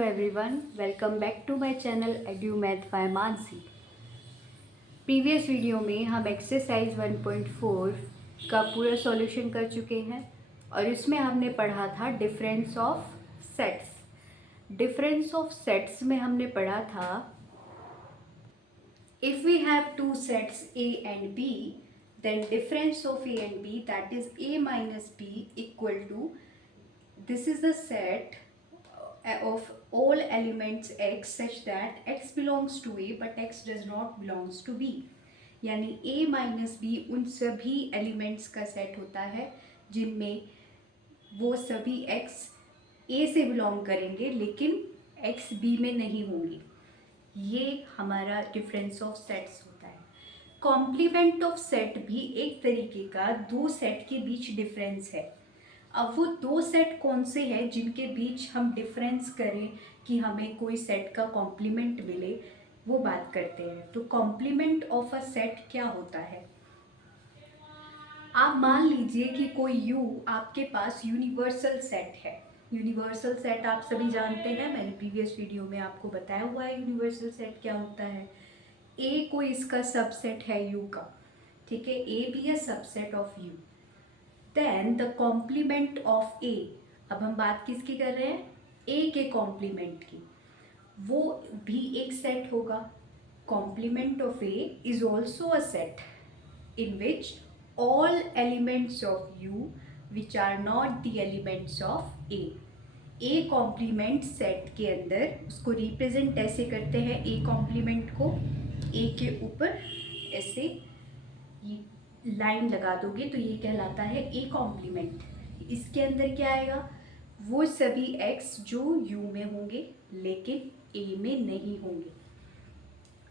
Hello everyone, welcome back to my channel EduMath by Mansi. Previous video में हम exercise 1.4 का पूरा सॉल्यूशन कर चुके हैं और इसमें हमने पढ़ा था difference of sets. Difference of sets में हमने पढ़ा था if we have two sets A and B, then difference of A and B, that is A minus B, equal to this is the set of all elements x such that x belongs to A but x does not belongs to B। यानी A माइनस B उन सभी elements का set होता है जिनमें वो सभी x A से बिलोंग करेंगे लेकिन x B में नहीं होंगे। ये हमारा डिफरेंस ऑफ सेट्स होता है। कॉम्प्लीमेंट ऑफ सेट भी एक तरीके का दो सेट के बीच डिफरेंस है। अब वो दो सेट कौन से हैं जिनके बीच हम डिफरेंस करें कि हमें कोई सेट का कॉम्प्लीमेंट मिले, वो बात करते हैं। तो कॉम्प्लीमेंट ऑफ अ सेट क्या होता है? आप मान लीजिए कि कोई U आपके पास यूनिवर्सल सेट है। यूनिवर्सल सेट आप सभी जानते हैं, मैंने प्रीवियस वीडियो में आपको बताया हुआ है यूनिवर्सल सेट क्या होता है। A कोई इसका सबसेट है U का, ठीक है, A भी है subset of U। Then the complement of A, अब हम बात किसकी कर रहे हैं? ए के कॉम्प्लीमेंट की। वो भी एक सेट होगा। Complement of a is also a set in which all elements of u which are not the elements of a. A complement set के अंदर उसको रिप्रेजेंट ऐसे करते हैं, ए कॉम्प्लीमेंट को ए के ऊपर ऐसे लाइन लगा दोगे तो ये कहलाता है ए कॉम्प्लीमेंट। इसके अंदर क्या आएगा? वो सभी x जो u में होंगे लेकिन a में नहीं होंगे।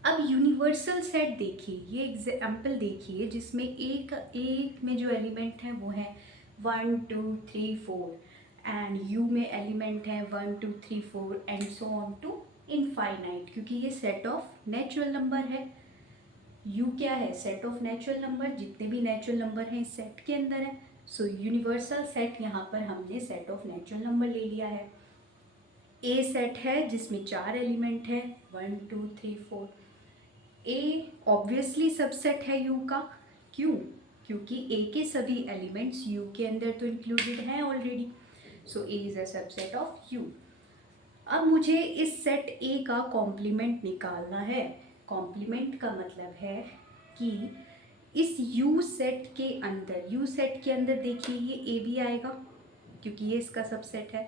अब यूनिवर्सल सेट देखिए, ये एग्जाम्पल देखिए जिसमें एक में जो एलिमेंट है वो है 1 2 3 4 एंड u में एलिमेंट है 1 2 3 4 and so on to infinite, क्योंकि ये सेट ऑफ नेचुरल नंबर है। U क्या है? सेट ऑफ नेचुरल नंबर, जितने भी नेचुरल नंबर हैं इस सेट के अंदर है। सो यूनिवर्सल सेट यहाँ पर हमने सेट ऑफ नेचुरल नंबर ले लिया है। A सेट है जिसमें 4 एलिमेंट है 1 2 3 4। A ऑब्वियसली सबसेट है U का। क्यों? क्योंकि A के सभी एलिमेंट्स U के अंदर तो इंक्लूडेड हैं already. So A is a subset of U। अब मुझे इस सेट A का कॉम्प्लीमेंट निकालना है। कॉम्प्लीमेंट का मतलब है कि इस U सेट के अंदर देखिए ये A भी आएगा क्योंकि ये इसका सबसेट है।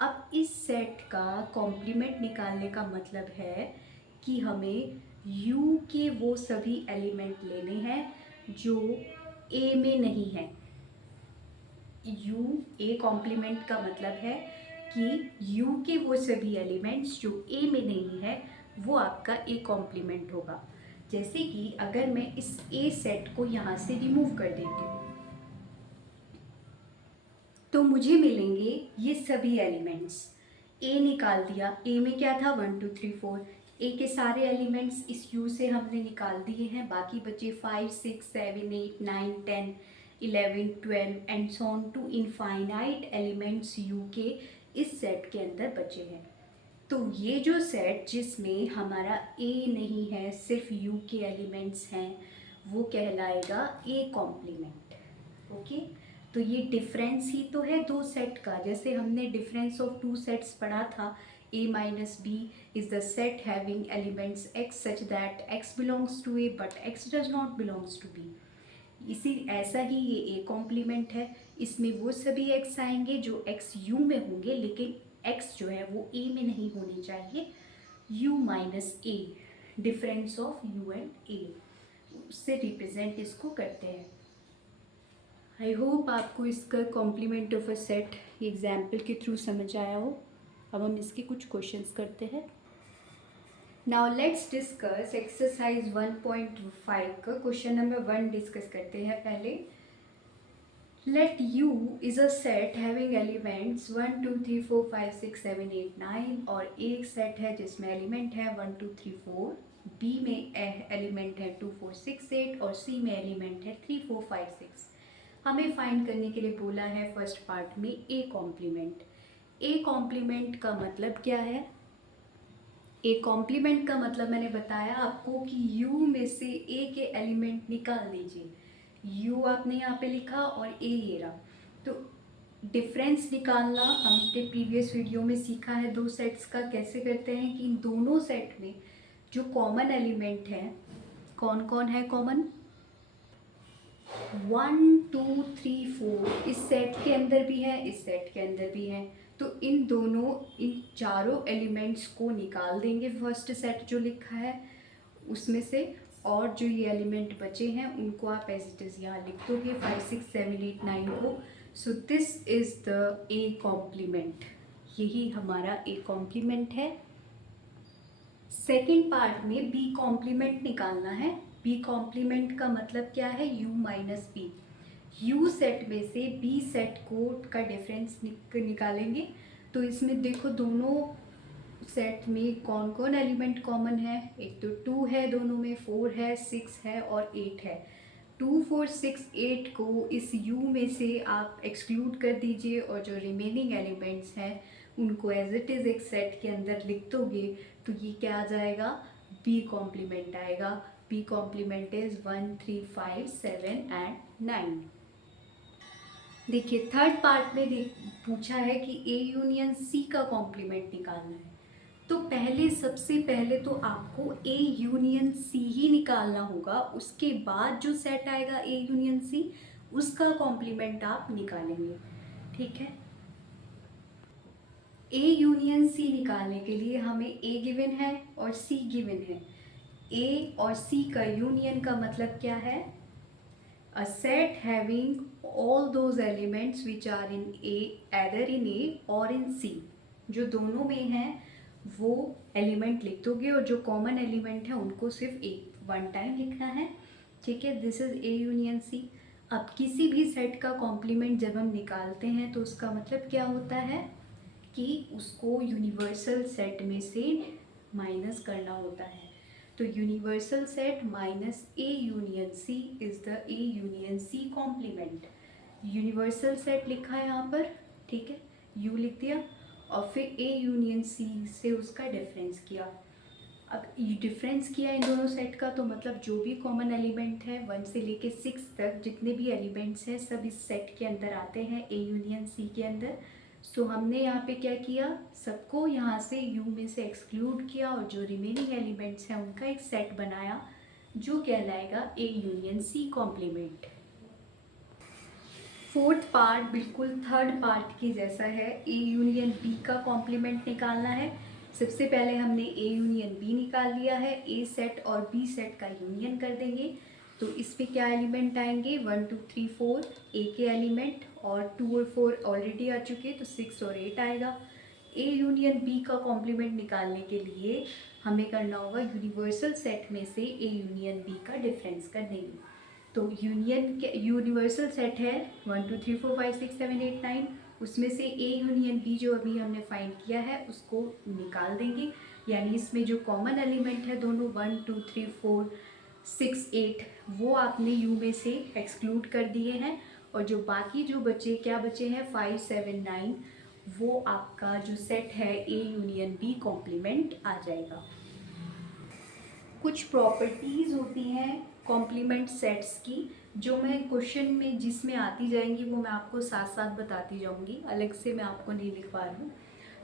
अब इस सेट का कॉम्प्लीमेंट निकालने का मतलब है कि हमें U के वो सभी एलिमेंट लेने हैं जो A में नहीं है। A कॉम्प्लीमेंट का मतलब है कि U के वो सभी एलिमेंट्स जो A में नहीं है वो आपका A कॉम्प्लीमेंट होगा। जैसे कि अगर मैं इस A सेट को यहाँ से रिमूव कर देती हूँ तो मुझे मिलेंगे ये सभी एलिमेंट्स। A निकाल दिया, A में क्या था 1 2 3 4। A के सारे एलिमेंट्स इस U से हमने निकाल दिए हैं, बाकी बचे 5 6 7 8 9 10 11 12 and so on to infinite elements U के इस सेट के अंदर बचे हैं। तो ये जो सेट जिसमें हमारा A नहीं है, सिर्फ U के एलिमेंट्स हैं, वो कहलाएगा A कॉम्प्लीमेंट। ओके, तो ये डिफरेंस ही तो है दो सेट का। जैसे हमने डिफरेंस ऑफ टू सेट्स पढ़ा था, A माइनस b is the set having elements x such that x belongs to A but x does not belongs to B। इसी ऐसा ही ये A कॉम्प्लीमेंट है। इसमें वो सभी x आएंगे जो x U में होंगे लेकिन x जो है वो A में नहीं होनी चाहिए। U माइनस A, difference of U and A, उससे रिप्रेजेंट इसको करते हैं। आई होप आपको इसका complement of a set example के थ्रू समझ आया हो। अब हम इसके कुछ क्वेश्चंस करते हैं। नाउ लेट्स डिस्कस एक्सरसाइज 1.5 का क्वेश्चन नंबर 1 डिस्कस करते हैं पहले। Let U is a set having elements 1 2 3 4 5 6 7 8 9 और एक सेट है जिसमें एलिमेंट है 1 2 3 4, B में एलिमेंट है 2 4 6 8 और C में एलिमेंट है 3 4 5 6। हमें फाइंड करने के लिए बोला है फर्स्ट पार्ट में A कॉम्प्लीमेंट। ए कॉम्प्लीमेंट का मतलब क्या है? ए कॉम्प्लीमेंट का मतलब मैंने बताया आपको कि यू में से ए के एलिमेंट निकाल दीजिए। यू आपने यहाँ पे लिखा और ए ये रहा। तो डिफरेंस निकालना हमने प्रीवियस वीडियो में सीखा है दो सेट्स का। कैसे करते हैं कि इन दोनों सेट में जो कॉमन एलिमेंट है, कौन कौन है कॉमन? 1 2 3 4 इस सेट के अंदर भी है, इस सेट के अंदर भी है। तो इन चारों एलिमेंट्स को निकाल देंगे फर्स्ट सेट जो लिखा है उसमें से, और जो ये एलिमेंट बचे हैं उनको आप एज इट इज़ यहाँ लिख दोगे 5 6 7 8 9 को। So this is the a complement, यही हमारा ए कॉम्प्लीमेंट है। सेकेंड पार्ट में बी कॉम्प्लीमेंट निकालना है। बी कॉम्प्लीमेंट का मतलब क्या है? u माइनस बी। यू सेट में से बी सेट को का डिफरेंस निकालेंगे। तो इसमें देखो दोनों सेट में कौन कौन एलिमेंट कॉमन है। एक तो 2 है दोनों में, 4 है, 6 है और 8 है। 2 4 6 8 को इस u में से आप एक्सक्लूड कर दीजिए और जो रिमेनिंग एलिमेंट्स हैं उनको एज इट इज़ एक सेट के अंदर लिख दोगे तो ये क्या आ जाएगा? बी कॉम्प्लीमेंट आएगा। B complement is 1 3 5 7 and 9। देखिए थर्ड पार्ट में पूछा है कि ए यूनियन सी का कॉम्प्लीमेंट निकालना है। तो सबसे पहले तो आपको ए यूनियन सी ही निकालना होगा, उसके बाद जो सेट आएगा ए यूनियन सी उसका कॉम्प्लीमेंट आप निकालेंगे। ठीक है, ए यूनियन सी निकालने के लिए हमें ए गिवन है और सी गिवन है। ए और सी का यूनियन का मतलब क्या है? A set having all those elements which are in A, either in A or in C, जो दोनों में हैं वो एलिमेंट लिख दोगे और जो कॉमन एलिमेंट है उनको सिर्फ एक वन टाइम लिखना है। ठीक है, this is a union c. अब किसी भी सेट का कॉम्प्लीमेंट जब हम निकालते हैं तो उसका मतलब क्या होता है कि उसको यूनिवर्सल सेट में से माइनस करना होता है। तो universal set minus a union c is the a union c complement. Universal set लिखा है यहाँ पर, ठीक है, यू लिख दिया और फिर ए यूनियन सी से उसका डिफरेंस किया। अब डिफरेंस किया इन दोनों सेट का तो मतलब जो भी कॉमन एलिमेंट है 1 से लेके 6 तक जितने भी एलिमेंट्स हैं सब इस सेट के अंदर आते हैं ए यूनियन सी के अंदर। सो हमने यहाँ पे क्या किया, सबको यहाँ से u में से एक्सक्लूड किया और जो रिमेनिंग एलिमेंट्स हैं उनका एक सेट बनाया जो कहलाएगा a union c complement. Fourth part बिल्कुल थर्ड पार्ट की जैसा है, ए यूनियन बी का कॉम्प्लीमेंट निकालना है। सबसे पहले हमने ए यूनियन बी निकाल लिया है, ए सेट और बी सेट का यूनियन कर देंगे। तो इस पे क्या एलिमेंट आएंगे? 1 2 3 4 ए के एलिमेंट और 2 और 4 ऑलरेडी आ चुके तो 6 और 8 आएगा। ए यूनियन बी का कॉम्प्लीमेंट निकालने के लिए हमें करना होगा यूनिवर्सल सेट में से ए यूनियन बी का डिफरेंस कर देंगे। तो यूनिवर्सल सेट है 1 2 3 4 5 6 7 8 9, उसमें से ए यूनियन बी जो अभी हमने फाइंड किया है उसको निकाल देंगे। यानी इसमें जो कॉमन एलिमेंट है दोनों 1 2 3 4 6 8 वो आपने यू में से एक्सक्लूड कर दिए हैं और जो बाकी जो बचे क्या बचे हैं 5 7 9 वो आपका जो सेट है ए यूनियन बी कॉम्प्लीमेंट आ जाएगा। कुछ प्रॉपर्टीज़ होती हैं कॉम्प्लीमेंट सेट्स की जो मैं क्वेश्चन में जिसमें आती जाएंगी वो मैं आपको साथ साथ बताती जाऊंगी, अलग से मैं आपको नहीं लिखवा रही हूँ।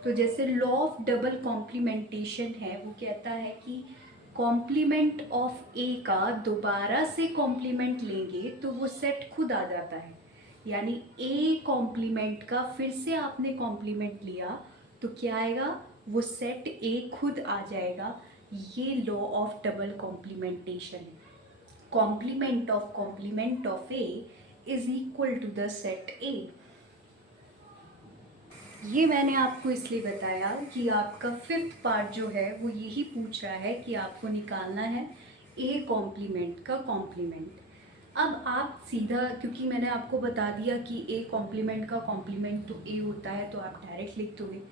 तो जैसे लॉ ऑफ डबल कॉम्प्लीमेंटेशन है, वो कहता है कि कॉम्प्लीमेंट ऑफ ए का दोबारा से कॉम्प्लीमेंट लेंगे तो वो सेट खुद आ जाता है। यानी ए कॉम्प्लीमेंट का फिर से आपने कॉम्प्लीमेंट लिया तो क्या आएगा? वो सेट ए खुद आ जाएगा। ये लॉ ऑफ डबल कॉम्प्लीमेंटेशन है। Complement of a is equal to the set a. ये मैंने आपको इसलिए बताया कि आपका फिफ्थ पार्ट जो है वो यही पूछ रहा है कि आपको निकालना है ए कॉम्प्लीमेंट का कॉम्प्लीमेंट। अब आप सीधा, क्योंकि मैंने आपको बता दिया कि ए कॉम्प्लीमेंट का कॉम्प्लीमेंट तो ए होता है तो आप डायरेक्ट लिख दोगे,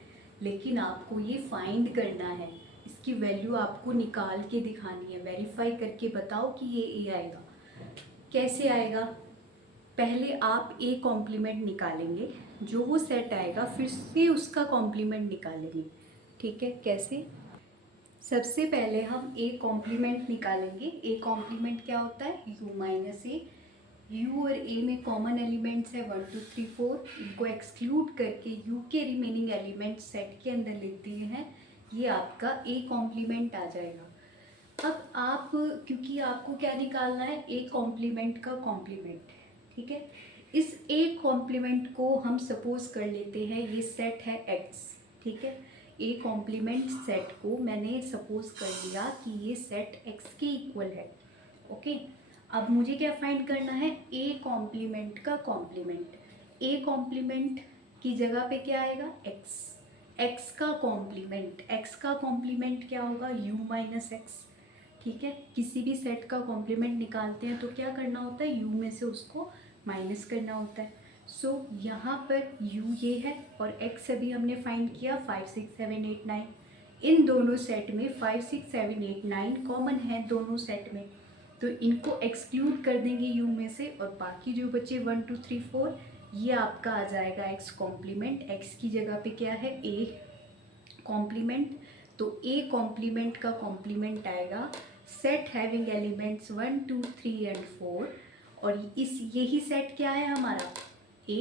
लेकिन आपको ये फाइंड करना है, इसकी वैल्यू आपको निकाल के दिखानी है, वेरीफाई करके बताओ कि ये ए आएगा। कैसे आएगा? पहले आप ए कॉम्प्लीमेंट निकालेंगे, जो वो सेट आएगा फिर से उसका कॉम्प्लीमेंट निकालेंगे। ठीक है, कैसे? सबसे पहले हम ए कॉम्प्लीमेंट निकालेंगे। ए कॉम्प्लीमेंट क्या होता है? You minus A. यू और ए में कॉमन एलिमेंट्स है 1 2 3 4, इनको एक्सक्लूड करके यू के रिमेनिंग एलिमेंट्स सेट के अंदर लिख दिए हैं, ये आपका ए कॉम्प्लीमेंट आ जाएगा। अब आप, क्योंकि आपको क्या निकालना है? ए कॉम्प्लीमेंट का कॉम्प्लीमेंट। ठीक है, इस ए कॉम्प्लीमेंट को हम सपोज कर लेते हैं ये सेट है एक्स। ठीक है, ए कॉम्प्लीमेंट सेट को मैंने सपोज कर लिया कि ये सेट एक्स के इक्वल है। ओके, अब मुझे क्या फाइंड करना है? ए कॉम्प्लीमेंट का कॉम्प्लीमेंट। ए कॉम्प्लीमेंट की जगह पे क्या आएगा? एक्स। एक्स का कॉम्प्लीमेंट, एक्स का कॉम्प्लीमेंट क्या होगा? You minus x. ठीक है, किसी भी सेट का कॉम्प्लीमेंट निकालते हैं तो क्या करना होता है? यू में से उसको माइनस करना होता है। सो यहाँ पर यू ये है और एक्स अभी हमने फाइंड किया 5 6 7 8 9। इन दोनों सेट में 5 6 7 8 9 कॉमन है दोनों सेट में, तो इनको एक्सक्लूड कर देंगे यू में से, और बाकी जो बचे 1 2 3 4 ये आपका आ जाएगा एक्स कॉम्प्लीमेंट। एक्स की जगह पे क्या है? A complement. तो ए कॉम्प्लीमेंट का कॉम्प्लीमेंट आएगा सेट हैविंग एलिमेंट्स 1 2 3 एंड 4, और इस यही सेट क्या है हमारा? ए।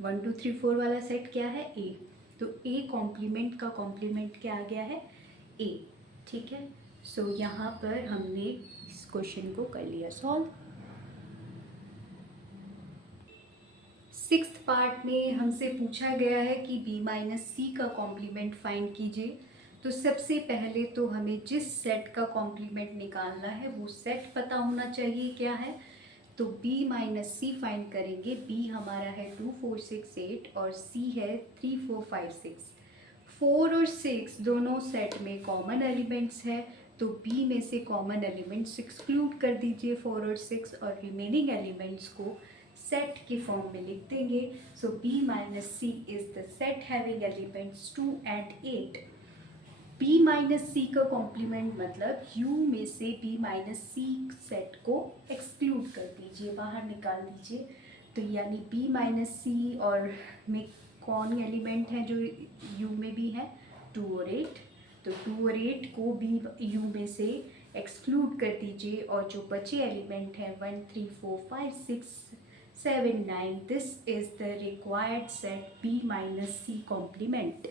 1 2 3 4 वाला सेट क्या है? ए। तो ए कॉम्प्लीमेंट का कॉम्प्लीमेंट क्या आ गया है? ए। ठीक है, सो यहाँ पर हमने इस क्वेश्चन को कर लिया सॉल्व। सिक्स्थ पार्ट में हमसे पूछा गया है कि बी माइनस सी का कॉम्प्लीमेंट फाइंड कीजिए। तो सबसे पहले तो हमें जिस सेट का कॉम्प्लीमेंट निकालना है वो सेट पता होना चाहिए क्या है। तो b माइनस सी फाइंड करेंगे। b हमारा है 2 4 6 8 और c है 3 4 5 6। 4 और 6 दोनों सेट में कॉमन एलिमेंट्स है, तो b में से कॉमन एलिमेंट्स एक्सक्लूड कर दीजिए 4 और 6, और रिमेनिंग एलिमेंट्स को सेट के फॉर्म में लिख देंगे। So b minus C is the set having elements 2 and 8। b minus C का कॉम्प्लीमेंट मतलब u में से b माइनस सी सेट को एक्सक्लूड कर दीजिए, बाहर निकाल दीजिए। तो यानी b माइनस सी और में कौन एलिमेंट है जो u में भी है? 2 और 8। तो 2 और 8 को b u में से एक्सक्लूड कर दीजिए, और जो बचे एलिमेंट हैं 1 3 4 5 6 7 9, this is the required set b minus c complement.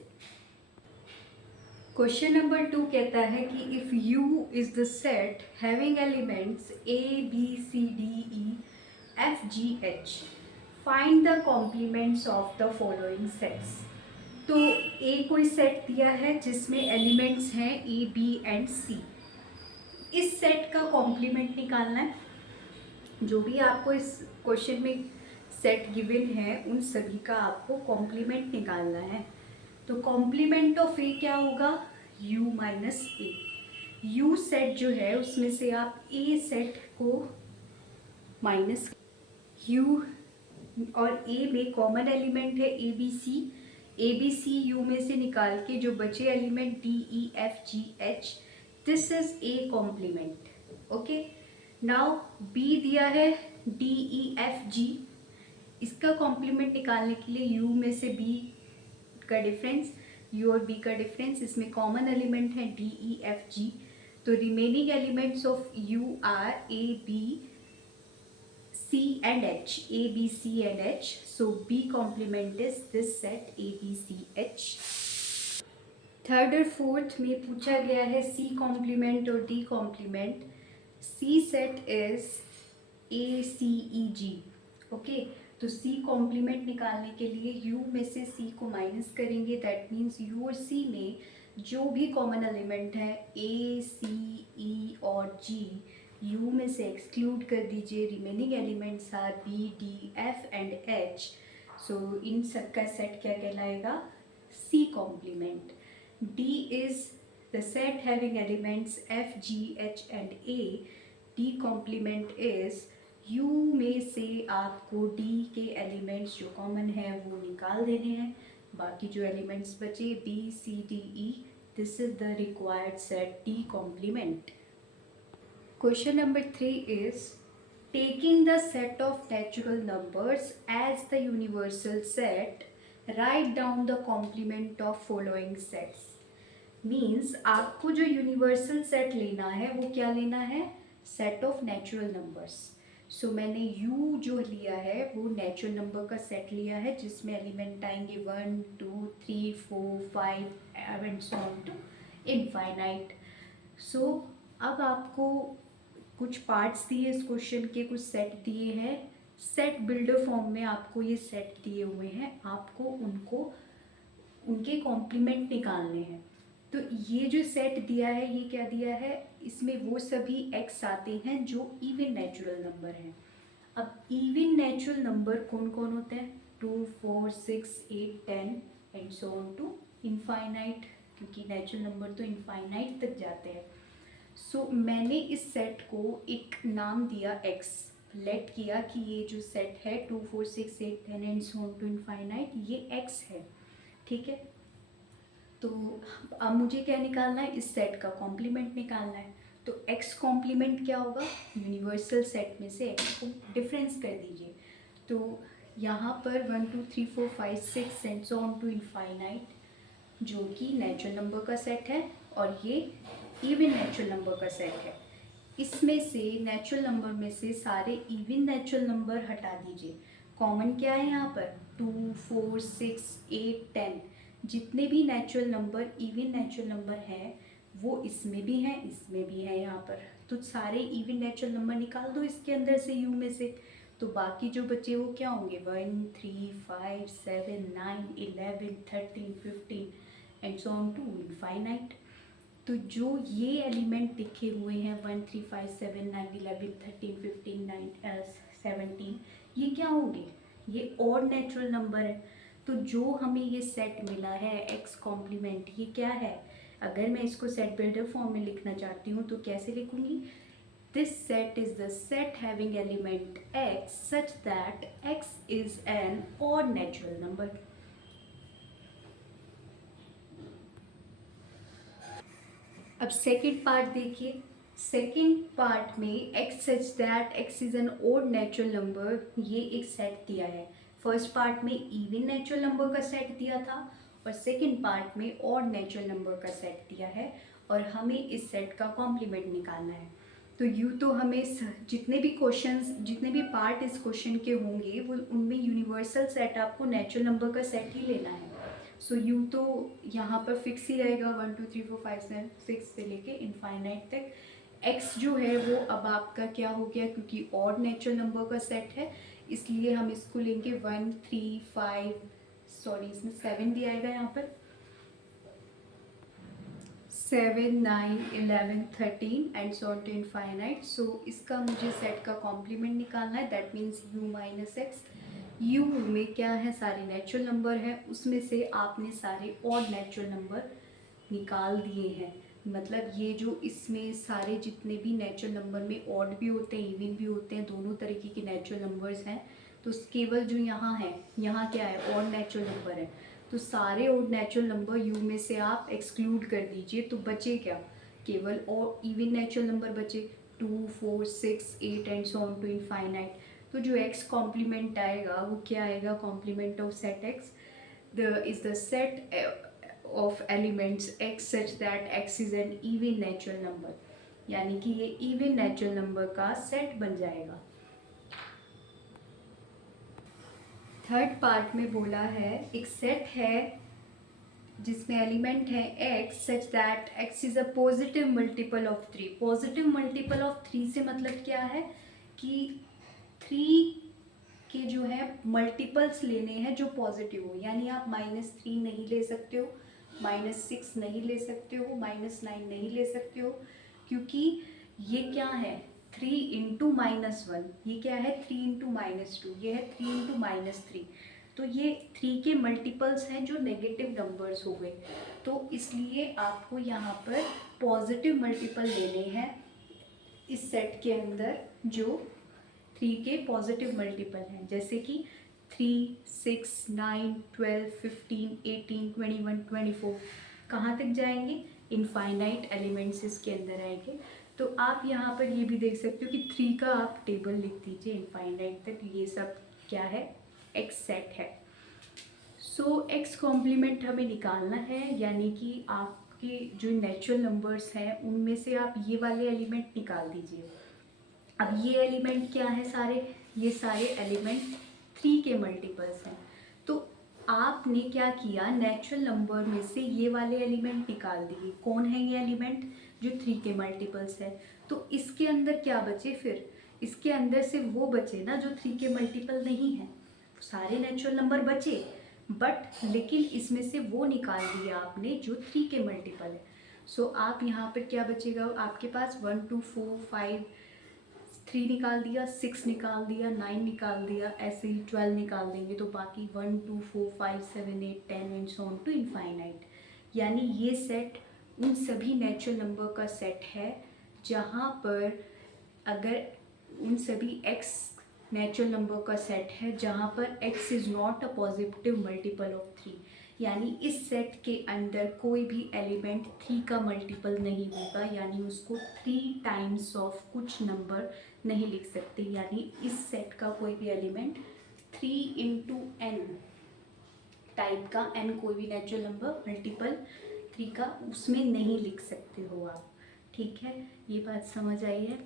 Question number 2 कहता है कि if U is the set having elements A B C D E F G H, find the complements of the following sets. तो A कोई set दिया है जिसमें elements हैं A B and C। इस सेट का कॉम्प्लीमेंट निकालना है। जो भी आपको इस क्वेश्चन में सेट गिवन है उन सभी का आपको कॉम्प्लीमेंट निकालना है। तो कॉम्प्लीमेंट ऑफ ए क्या होगा? u minus A. You set जो है उसमें से आप ए सेट को माइनस, u और ए में कॉमन एलिमेंट है ए बी सी यू में से निकाल के जो बचे element d e f g h, this is a complement. Okay, now b दिया है डी ई एफ जी, इसका कॉम्प्लीमेंट निकालने के लिए u में से b का डिफरेंस, u और b का डिफरेंस, इसमें कॉमन एलिमेंट है d e f g। तो remaining elements of u are a b c and h, a b c and h, so b complement is this set a b c h। Third और fourth में पूछा गया है c complement और d complement. c set is a c e g। Okay, तो c complement निकालने के लिए u में से c को माइनस करेंगे, दैट मीन्स u और c में जो भी कॉमन एलिमेंट है a c e और g, u में से एक्सक्लूड कर दीजिए। Remaining elements are b d f and h। So इन सब का सेट क्या कहलाएगा? c complement. d is the set having elements f g h and a। d complement is u में से आपको d के एलिमेंट्स जो कॉमन है वो निकाल देने हैं, बाकी जो एलिमेंट्स बचे b c d e, this is the required set d complement. Question number 3 is taking the set of natural numbers as the universal set, write down the complement of following sets. Means आपको जो universal set लेना है वो क्या लेना है, set of natural numbers. सो मैंने u जो लिया है वो नेचुरल नंबर का सेट लिया है जिसमें एलिमेंट आएंगे 1 2 3 4 5 and so on to infinite. So अब आपको कुछ पार्ट्स दिए इस क्वेश्चन के, कुछ सेट दिए हैं. सेट बिल्डर फॉर्म में आपको ये सेट दिए हुए हैं, आपको उनके कॉम्प्लीमेंट निकालने हैं. तो ये जो सेट दिया है ये क्या दिया है, इसमें वो सभी x आते हैं जो इवन नेचुरल नंबर हैं. अब इवन नेचुरल नंबर कौन कौन होते हैं, 2 4 6 8 10 and so on to infinite, क्योंकि नेचुरल नंबर तो इनफाइनाइट तक जाते हैं. सो मैंने इस सेट को एक नाम दिया x, लेट किया कि ये जो सेट है 2 4 6 8 10 and so on to infinite ये x है. ठीक है, तो अब मुझे क्या निकालना है, इस सेट का कॉम्प्लीमेंट निकालना है. तो x कॉम्प्लीमेंट क्या होगा, यूनिवर्सल सेट में से x को डिफरेंस कर दीजिए. तो यहाँ पर 1 2 3 4 5 6 and so on to infinite जो कि नेचुरल नंबर का सेट है और ये इवन नेचुरल नंबर का सेट है. इसमें से नेचुरल नंबर में से सारे इवन नेचुरल नंबर हटा दीजिए. कॉमन क्या है यहाँ पर, 2 4 6 8 10, जितने भी natural number even natural number हैं वो इसमें भी हैं, इसमें भी हैं यहाँ पर. तो सारे इवन नेचुरल नंबर निकाल दो इसके अंदर से u में से. तो बाकी जो बचे वो क्या होंगे, 1 3 5 7 9 11 13 15 and so on to infinite. तो जो ये एलिमेंट लिखे हुए हैं 1 3 5 7 9 11 13 15 9 17, ये क्या होंगे, ये और नेचुरल नंबर है. तो जो हमें ये सेट मिला है x कॉम्प्लीमेंट, ये क्या है, अगर मैं इसको सेट बिल्डर फॉर्म में लिखना चाहती हूँ तो कैसे लिखूँगी, this set is the set having element x such that x is an odd natural number. अब सेकेंड पार्ट देखिए. सेकेंड पार्ट में x such that x is an odd natural number, ये एक सेट दिया है. फर्स्ट पार्ट में even natural number का set दिया था और सेकंड पार्ट में ऑड नेचुरल नंबर का सेट दिया है और हमें इस सेट का कॉम्प्लीमेंट निकालना है. तो यूँ तो हमें जितने भी क्वेश्चंस, जितने भी पार्ट इस क्वेश्चन के होंगे वो उनमें यूनिवर्सल सेट आपको नेचुरल नंबर का सेट ही लेना है. सो यूँ तो यहाँ पर फिक्स ही रहेगा 1 2 3 4 5 6 से लेके इनफाइनाइट तक. x जो है वो अब आपका क्या हो गया, क्योंकि ऑड नेचुरल नंबर का सेट है इसलिए हम इसको लेंगे 1 3 5, सॉरी इसमें 7 भी आएगा यहाँ पर, 7 9 11 13 and so on to infinite. So इसका मुझे सेट का कॉम्प्लीमेंट निकालना है, that means u minus x. u में क्या है, सारे नेचुरल नंबर है, उसमें से आपने सारे ऑड नेचुरल नंबर निकाल दिए हैं. मतलब ये जो इसमें सारे जितने भी नेचुरल नंबर में ऑड भी होते हैं इवन भी होते हैं, दोनों तरीके के नेचुरल नंबर्स हैं. तो केवल जो यहाँ है, यहाँ क्या है, ऑड नेचुरल नंबर है. तो सारे ऑड नेचुरल नंबर u में से आप एक्सक्लूड कर दीजिए. तो बचे क्या, केवल और इवन नेचुरल नंबर बचे 2 4 6 8 and so on to infinite. तो जो x कॉम्प्लीमेंट आएगा वो क्या आएगा, complement of set x is the set of elements x such that x is an even natural number, यानी कि ये even natural number का सेट बन जाएगा. थर्ड पार्ट में बोला है एक सेट है जिसमें एलिमेंट है x such that x is a positive multiple of 3. Positive multiple of 3 से मतलब क्या है कि 3 के जो है मल्टीपल्स लेने हैं जो पॉजिटिव हो, यानी आप -3 नहीं ले सकते हो, -6 नहीं ले सकते हो, -9 नहीं ले सकते हो, क्योंकि ये क्या है 3 इंटू -1, ये क्या है 3 इंटू -2, ये है 3 इंटू -3. तो ये 3 के मल्टीपल्स हैं जो नेगेटिव नंबर्स हो गए. तो इसलिए आपको यहाँ पर पॉजिटिव मल्टीपल लेने हैं इस सेट के अंदर जो 3 के पॉजिटिव मल्टीपल हैं, जैसे कि 3 6 9 12 15 18 21 24 कहाँ तक जाएंगे, इनफाइनाइट एलिमेंट्स इसके अंदर आएंगे. तो आप यहाँ पर ये भी देख सकते हो कि 3 का आप टेबल लिख दीजिए इनफाइनाइट तक। ये सब क्या है, एक्स सेट है। सो एक्स कॉम्प्लीमेंट हमें निकालना है, यानी कि आपके जो नेचुरल नंबर्स हैं उनमें से आप ये वाले एलिमेंट निकाल दीजिए। अब ये एलिमेंट क्या है, सारे ये सारे एलिमेंट 3 के मल्टीपल्स हैं। तो आपने क्या किया, नेचुरल नंबर में से ये वाले एलिमेंट निकाल दिए। कौन है ये एलिमेंट, जो 3 के मल्टीपल्स है। तो इसके अंदर क्या बचे, फिर इसके अंदर से वो बचे ना जो 3 के मल्टीपल नहीं है। सारे नेचुरल नंबर बचे बट लेकिन इसमें से वो निकाल दिया आपने जो 3 के मल्टीपल है। सो आप यहाँ पर क्या बचेगा आपके पास, 1 2 4 5 3 निकाल दिया, 6 निकाल दिया, 9 निकाल दिया, ऐसे ही 12 निकाल देंगे तो बाकी 1 2 4 5 7 8 10 and so on to infinite. यानी ये सेट उन सभी नेचुरल नंबर का सेट है जहाँ पर अगर उन सभी x नेचुरल नंबर का सेट है जहाँ पर x is not a positive multiple of 3। यानी इस सेट के अंदर कोई भी एलिमेंट 3 का मल्टीपल नहीं होगा, यानी उसको 3 टाइम्स ऑफ कुछ नंबर नहीं लिख सकते। यानी इस सेट का कोई भी एलिमेंट 3 इंटू n टाइप का, n कोई भी नेचुरल नंबर मल्टीपल 3 का उसमें नहीं लिख सकते हो आप। ठीक है, ये बात समझ आई है।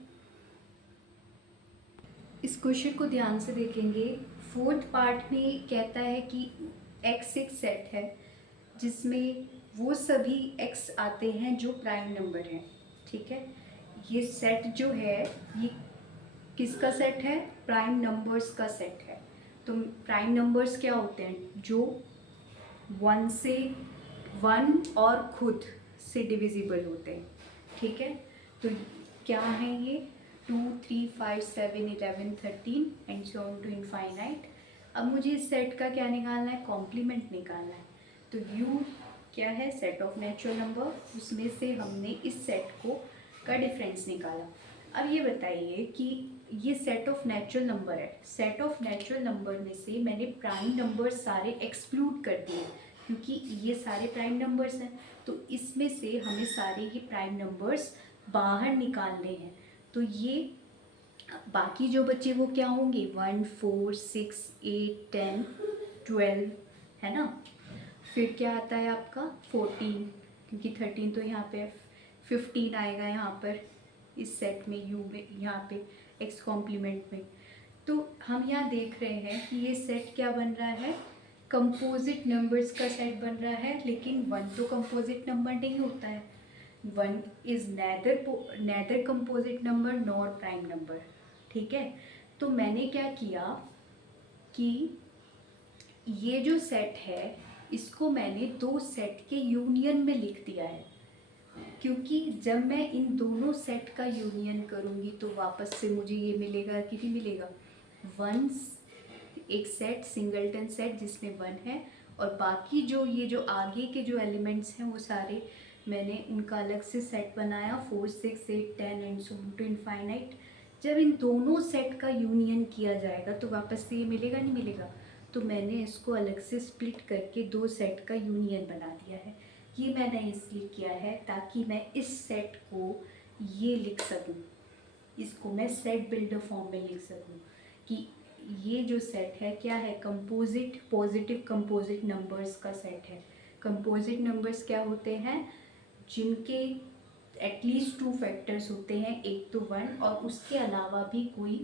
इस क्वेश्चन को ध्यान से देखेंगे। फोर्थ पार्ट में कहता है कि x एक सेट है जिसमें वो सभी x आते हैं जो प्राइम नंबर हैं। ठीक है, ये सेट जो है ये किसका सेट है, प्राइम नंबर्स का सेट है। तो प्राइम नंबर्स क्या होते हैं, जो 1 और खुद से डिविजिबल होते हैं। ठीक है, तो क्या है ये 2 3 5 7 11 13 and so on to infinite. अब मुझे इस सेट का क्या निकालना है, कॉम्प्लीमेंट निकालना है। तो U क्या है, सेट ऑफ नेचुरल नंबर, उसमें से हमने इस सेट का डिफरेंस निकाला। अब ये बताइए कि ये सेट ऑफ नेचुरल नंबर है, सेट ऑफ नेचुरल नंबर में से मैंने प्राइम नंबर सारे एक्सक्लूड कर दिए क्योंकि ये सारे प्राइम नंबर्स हैं। तो इसमें से हमें सारे ही प्राइम नंबर्स बाहर निकालने हैं। तो ये बाकी जो बच्चे वो क्या होंगे, 1 4 6 8 10 12 है ना। फिर क्या आता है आपका 14, क्योंकि 13 तो यहाँ पे 15 आएगा यहाँ पर इस सेट में U में, यहाँ पे x कॉम्प्लीमेंट में। तो हम यहाँ देख रहे हैं कि ये सेट क्या बन रहा है, कंपोजिट नंबर्स का सेट बन रहा है। लेकिन 1 तो कंपोजिट नंबर नहीं होता है, 1 is neither composite number nor prime number. ठीक है, तो मैंने क्या किया कि ये जो सेट है इसको मैंने 2 सेट के यूनियन में लिख दिया है, क्योंकि जब मैं इन दोनों सेट का यूनियन करूँगी तो वापस से मुझे ये मिलेगा कि नहीं मिलेगा, 1 एक सेट सिंगलटन सेट जिसमें 1 है और बाकी जो ये जो आगे के जो एलिमेंट्स हैं वो सारे मैंने उनका अलग से सेट बनाया 4 6 8 10 and so on to infinite. जब इन दोनों सेट का यूनियन किया जाएगा तो वापस से ये मिलेगा नहीं मिलेगा। तो मैंने इसको अलग से स्प्लिट करके 2 सेट का यूनियन बना दिया है। ये मैंने इसलिए किया है ताकि मैं इस सेट को ये लिख सकूँ, इसको मैं सेट बिल्डर फॉर्म में लिख सकूँ कि ये जो सेट है क्या है, कंपोजिट पॉजिटिव कंपोजिट नंबर्स का सेट है। कंपोजिट नंबर्स क्या होते हैं, जिनके एटलीस्ट 2 फैक्टर्स होते हैं, एक तो 1 और उसके अलावा भी कोई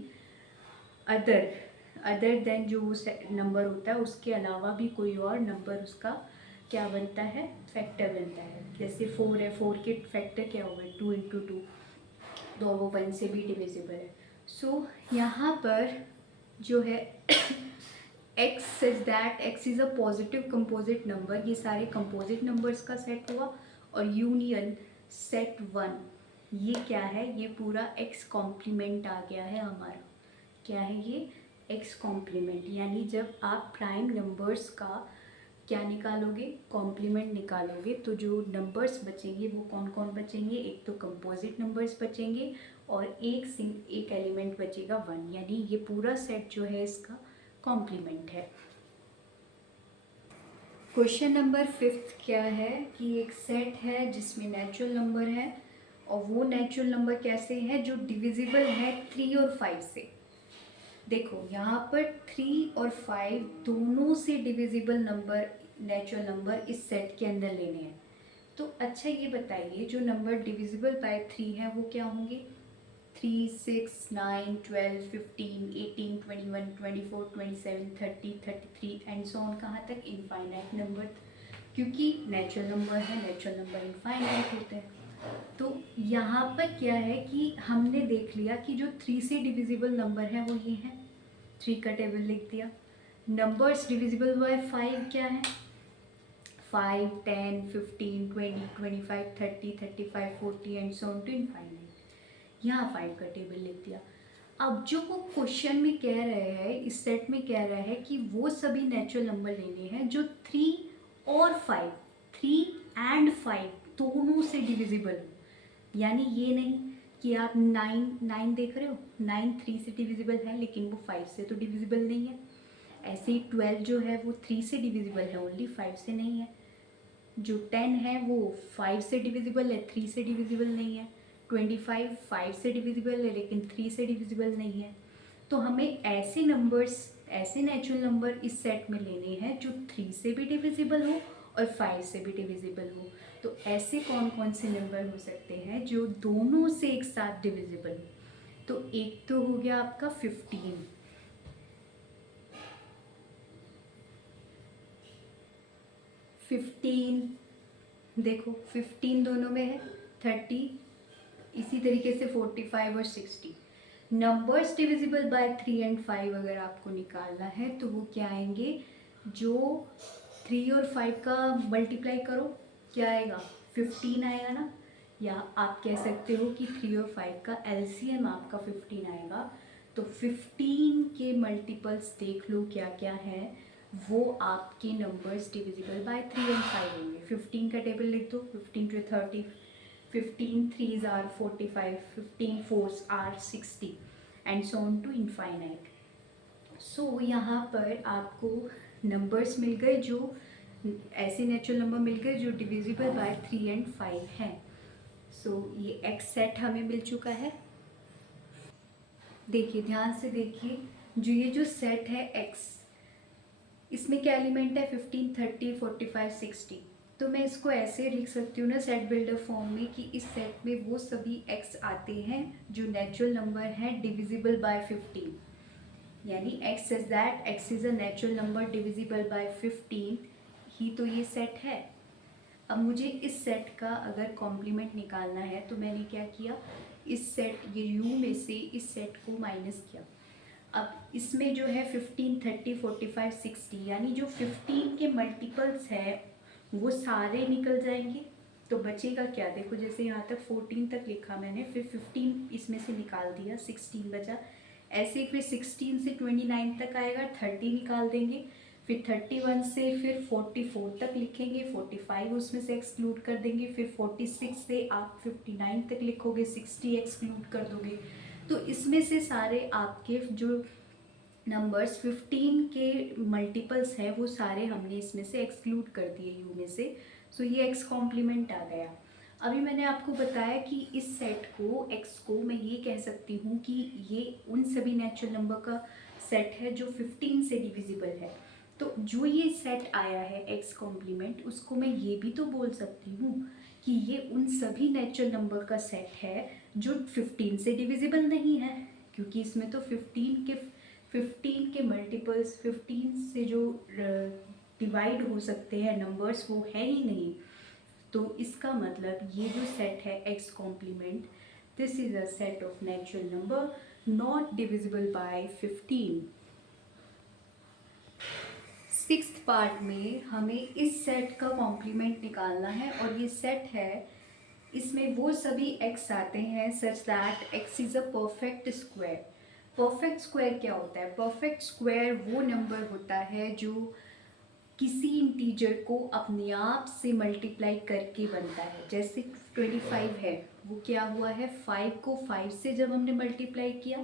अदर देन जो नंबर होता है उसके अलावा भी कोई और नंबर उसका क्या बनता है, फैक्टर बनता है। जैसे 4 है, 4 के फैक्टर क्या होगा 2 इंटू 2, तो वो 1 से भी डिविजिबल है। सो यहाँ पर जो है x such that x is a positive composite number, ये सारे कंपोजिट नंबर्स का सेट हुआ। और यूनियन सेट 1 ये क्या है, ये पूरा x कॉम्प्लीमेंट आ गया है हमारा। क्या है ये, x कॉम्प्लीमेंट। यानी जब आप प्राइम नंबर्स का क्या निकालोगे, कॉम्प्लीमेंट निकालोगे, तो जो नंबर्स बचेंगे वो कौन कौन बचेंगे, एक तो कंपोजिट नंबर्स बचेंगे और एक एलिमेंट बचेगा 1, यानी ये पूरा सेट जो है इसका कॉम्प्लीमेंट है। क्वेश्चन नंबर 5 क्या है कि एक सेट है जिसमें नेचुरल नंबर है और वो नेचुरल नंबर कैसे हैं जो डिविजिबल है 3 और 5 से। देखो यहाँ पर 3 और 5 दोनों से डिविजिबल नंबर, नेचुरल नंबर इस सेट के अंदर लेने हैं। तो अच्छा ये बताइए जो नंबर डिविजिबल बाय 3 हैं वो क्या होंगे? 3, 6, 9, 12, 15, 18, 21, 24, 27, 30, 33 एंड सो ऑन, कहाँ तक? इनफाइनाइट नंबर, क्योंकि नेचुरल नंबर है, नेचुरल नंबर इनफाइनाइट होते हैं। तो यहाँ पर क्या है कि हमने देख लिया कि जो 3 से डिविजिबल नंबर है वो ये हैं, 3 का टेबल लिख दिया। नंबर्स डिविजिबल बाय 5 क्या है? 5, 10, 15, 20, 25, 30, 35, 40 and so on to infinite. यहाँ 5 का टेबल लिख दिया। अब जो वो क्वेश्चन में कह रहे हैं, इस सेट में कह रहा है कि वो सभी नेचुरल नंबर लेने हैं जो 3 और 5, 3 एंड 5 दोनों से डिविजिबल हो। यानी ये नहीं कि आप 9 देख रहे हो, 9 3 से डिविजिबल है लेकिन वो 5 से तो डिविजिबल नहीं है। ऐसे ही 12 जो है वो 3 से डिविजिबल है, ओनली 5 से नहीं है। जो 10 है वो 5 से डिविजिबल है, 3 से डिविजिबल नहीं है। 25 5 से डिविजिबल है लेकिन 3 से डिविजिबल नहीं है। तो हमें ऐसे नंबर्स, ऐसे नेचुरल नंबर इस सेट में लेने हैं जो 3 से भी डिविजिबल हो और 5 से भी डिविजिबल हो। तो ऐसे कौन कौन से नंबर हो सकते हैं जो दोनों से एक साथ डिविजिबल हो? तो एक तो हो गया आपका 15, 15 देखो 15 दोनों में है, 30, इसी तरीके से 45 और 60। नंबर्स डिविजिबल बाय 3 एंड 5 अगर आपको निकालना है तो वो क्या आएंगे? जो 3 और 5 का मल्टीप्लाई करो, क्या आएगा? 15 आएगा ना। या आप कह सकते हो कि 3 और 5 का एलसीएम आपका 15 आएगा। तो 15 के मल्टीपल्स देख लो क्या क्या है, वो आपके नंबर्स डिविजिबल बाय 3 एंड 5 होंगे। 15 का टेबल लिख दो, 15 to 30, 15 3s are 45, 15 4s are 60 and so on to infinite। सो यहाँ पर आपको नंबर्स मिल गए, जो ऐसे नेचुरल नंबर मिल गए जो डिविजिबल बाय 3 एंड 5 हैं। सो ये एक्स सेट हमें मिल चुका है। देखिए ध्यान से देखिए, जो ये जो सेट है एक्स, इसमें क्या एलिमेंट है? 15, 30, 45, 60। तो मैं इसको ऐसे लिख सकती हूँ ना सेट बिल्डर फॉर्म में कि इस सेट में वो सभी एक्स आते हैं जो नेचुरल नंबर है डिविजिबल बाय 15। यानी x is that x is a natural number divisible by 15 ही तो ये सेट है। अब मुझे इस सेट का अगर कॉम्प्लीमेंट निकालना है तो मैंने क्या किया, इस सेट ये यू में से इस सेट को माइनस किया। अब इसमें जो है 15, 30, 45, 60 यानी जो 15 के मल्टीपल्स हैं वो सारे निकल जाएंगे। तो बचेगा क्या? देखो जैसे यहाँ तक 14 तक लिखा मैंने, फिर 15 इसमें से निकाल दिया, 16 बचा। ऐसे ही फिर 16 से 29 तक आएगा, 30 निकाल देंगे। फिर 31 से फिर 44 तक लिखेंगे, 45 उसमें से एक्सक्लूड कर देंगे। फिर 46 से आप 59 तक लिखोगे, 60 एक्सक्लूड कर दोगे। तो इसमें से सारे आपके जो नंबर्स 15 के मल्टीपल्स हैं वो सारे हमने इसमें से एक्सक्लूड कर दिए यू में से। सो ये एक्स कॉम्प्लीमेंट आ गया। अभी मैंने आपको बताया कि इस सेट को, एक्स को मैं ये कह सकती हूँ कि ये उन सभी नेचुरल नंबर का सेट है जो 15 से डिविजिबल है। तो जो ये सेट आया है एक्स कॉम्प्लीमेंट, उसको मैं ये भी तो बोल सकती हूँ कि ये उन सभी नेचुरल नंबर का सेट है जो 15 से डिविजिबल नहीं है, क्योंकि इसमें तो 15 के मल्टीपल्स 15 से जो डिवाइड हो सकते हैं नंबर्स वो है ही नहीं। तो इसका मतलब ये जो सेट है x complement, this is a set of natural number not divisible by 15। Sixth part में हमें इस सेट का कॉम्प्लीमेंट निकालना है और ये सेट है, इसमें वो सभी एक्स आते हैं such that x is a perfect square. Perfect square क्या होता है? परफेक्ट स्क्वायर वो नंबर होता है जो किसी इंटीजर को अपने आप से मल्टीप्लाई करके बनता है। जैसे 25 है, वो क्या हुआ है? 5 को 5 से जब हमने मल्टीप्लाई किया